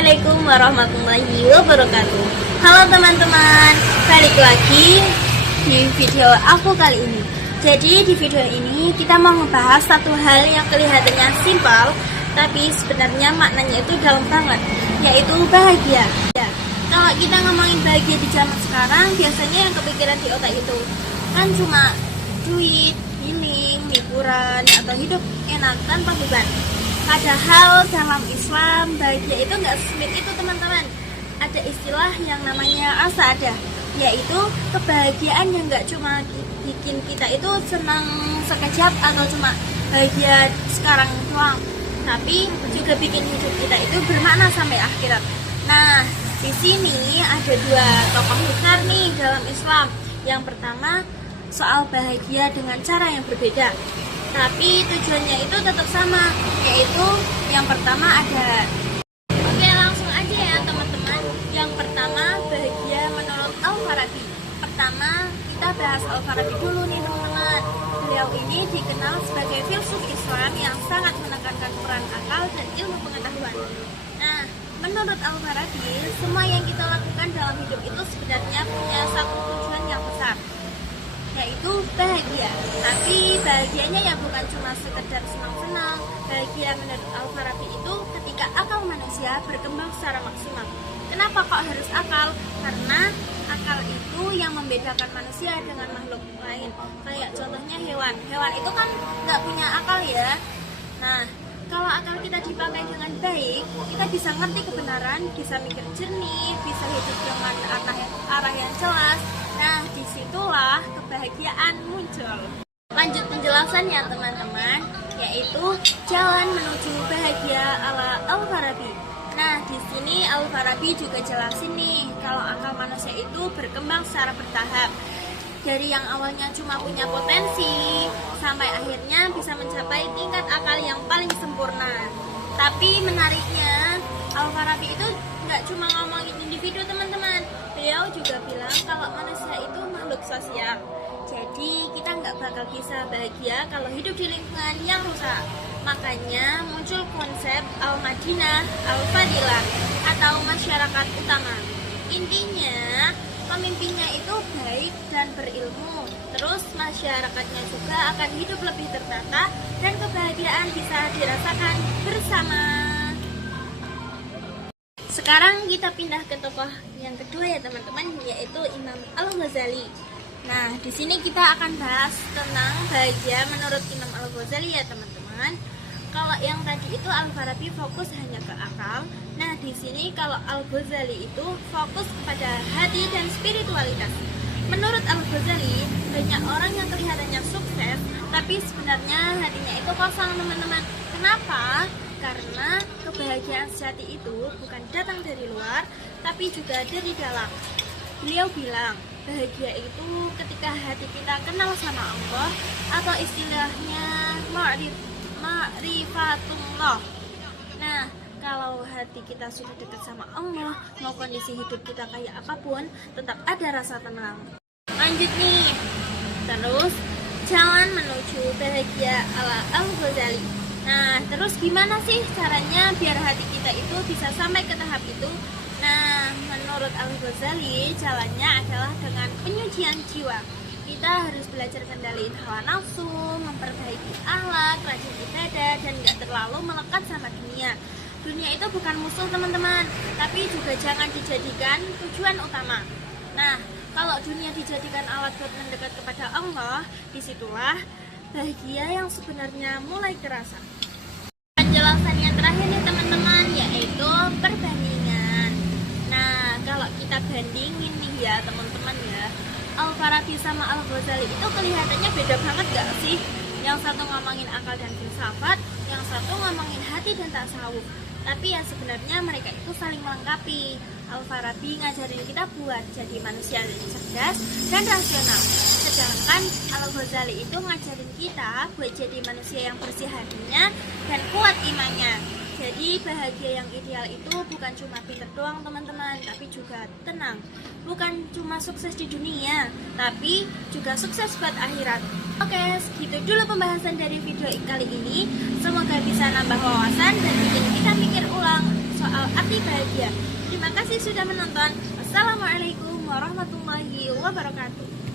Assalamualaikum warahmatullahi wabarakatuh. Halo teman-teman, balik lagi di video aku kali ini. Jadi di video ini kita mau ngebahas satu hal yang kelihatannya simpel, tapi sebenarnya maknanya itu dalam banget, yaitu bahagia. Kalau kita ngomongin bahagia di zaman sekarang, biasanya yang kepikiran di otak itu kan cuma duit, healing, liburan, atau hidup enak tanpa beban. Padahal dalam Islam bahagia itu nggak sesempit itu teman-teman. Ada istilah yang namanya as-sa'adah, yaitu kebahagiaan yang nggak cuma bikin kita itu senang sekejap atau cuma bahagia sekarang doang, tapi juga bikin hidup kita itu bermakna sampai akhirat. Nah, di sini ada dua tokoh besar nih dalam Islam. Yang pertama soal bahagia dengan cara yang berbeda, tapi tujuannya itu tetap sama, yaitu yang pertama ada. Oke, langsung aja ya teman-teman. Yang pertama bahagia menurut Al-Farabi. Pertama kita bahas Al-Farabi dulu nih teman-teman. Beliau ini dikenal sebagai filsuf Islam yang sangat menekankan peran akal dan ilmu pengetahuan. Nah, menurut Al-Farabi, semua yang kita lakukan dalam hidup itu sebenarnya punya satu tujuan yang besar, yaitu bahagia. Tapi bahagianya ya bukan cuma sekedar senang-senang. Bahagia menurut Al-Farabi itu ketika akal manusia berkembang secara maksimal. Kenapa kok harus akal? Karena akal itu yang membedakan manusia dengan makhluk lain. Kayak contohnya hewan. Hewan itu kan nggak punya akal ya. Nah, kalau akal kita dipakai dengan baik, kita bisa ngerti kebenaran, bisa mikir jernih, bisa hidup dengan arah yang jelas. Nah, disitulah kebahagiaan muncul. Lanjut penjelasannya teman-teman, yaitu jalan menuju bahagia ala Al-Farabi. Nah, di sini Al-Farabi juga jelasin nih, kalau akal manusia itu berkembang secara bertahap. Dari yang awalnya cuma punya potensi, sampai akhirnya bisa mencapai tingkat akal yang paling sempurna. Tapi menariknya, Al-Farabi itu nggak cuma ngomongin individu teman-teman. Beliau juga bilang kalau manusia itu makhluk sosial. Jadi kita nggak bakal bisa bahagia kalau hidup di lingkungan yang rusak. Makanya muncul konsep Al-Madinah, Al-Fadilah, atau masyarakat utama. Intinya pemimpinnya itu baik dan berilmu, terus masyarakatnya juga akan hidup lebih tertata dan kebahagiaan bisa dirasakan bersama. Sekarang kita pindah ke tokoh yang kedua ya teman-teman, yaitu Imam Al-Ghazali. Nah, di sini kita akan bahas tentang bahagia menurut Imam Al-Ghazali ya teman-teman. Kalau yang tadi itu Al-Farabi fokus hanya ke akal. Nah, di sini kalau Al-Ghazali itu fokus kepada hati dan spiritualitas. Menurut Al-Ghazali, banyak orang yang kelihatannya sukses, tapi sebenarnya hatinya itu kosong teman-teman. Kenapa? Karena kebahagiaan sejati itu bukan datang dari luar, tapi juga dari dalam. Beliau bilang, bahagia itu ketika hati kita kenal sama Allah, atau istilahnya ma'rifatullah. Nah, kalau hati kita sudah dekat sama Allah, mau kondisi hidup kita kayak apapun, tetap ada rasa tenang. Lanjut nih, terus jalan menuju bahagia ala Al-Ghazali. Nah, terus gimana sih caranya biar hati kita itu bisa sampai ke tahap itu? Nah, menurut Al-Ghazali, jalannya adalah dengan penyucian jiwa. Kita harus belajar kendaliin hawa nafsu, memperbaiki akhlak, rajin ibadah, dan gak terlalu melekat sama dunia. Dunia itu bukan musuh teman-teman, tapi juga jangan dijadikan tujuan utama. Nah, kalau dunia dijadikan alat buat mendekat kepada Allah, disitulah bahagia yang sebenarnya mulai terasa. Penjelasan yang terakhir nih teman-teman, yaitu perbandingan. Nah, kalau kita bandingin nih ya teman-teman ya, Al-Farabi sama Al-Ghazali itu kelihatannya beda banget gak sih? Yang satu ngomongin akal dan filsafat, yang satu ngomongin hati dan tasawuf. Tapi ya sebenarnya mereka itu saling melengkapi. Al-Farabi ngajarin kita buat jadi manusia yang cerdas dan rasional, sedangkan Al-Ghazali itu ngajarin kita buat jadi manusia yang bersih hatinya dan kuat imannya. Jadi bahagia yang ideal itu bukan cuma pinter doang teman-teman, tapi juga tenang. Bukan cuma sukses di dunia, tapi juga sukses buat akhirat. Oke, segitu dulu pembahasan dari video kali ini. Semoga bisa nambah wawasan dan bikin kita mikir ulang. soal arti bahagia. Terima kasih sudah menonton. Wassalamualaikum warahmatullahi wabarakatuh.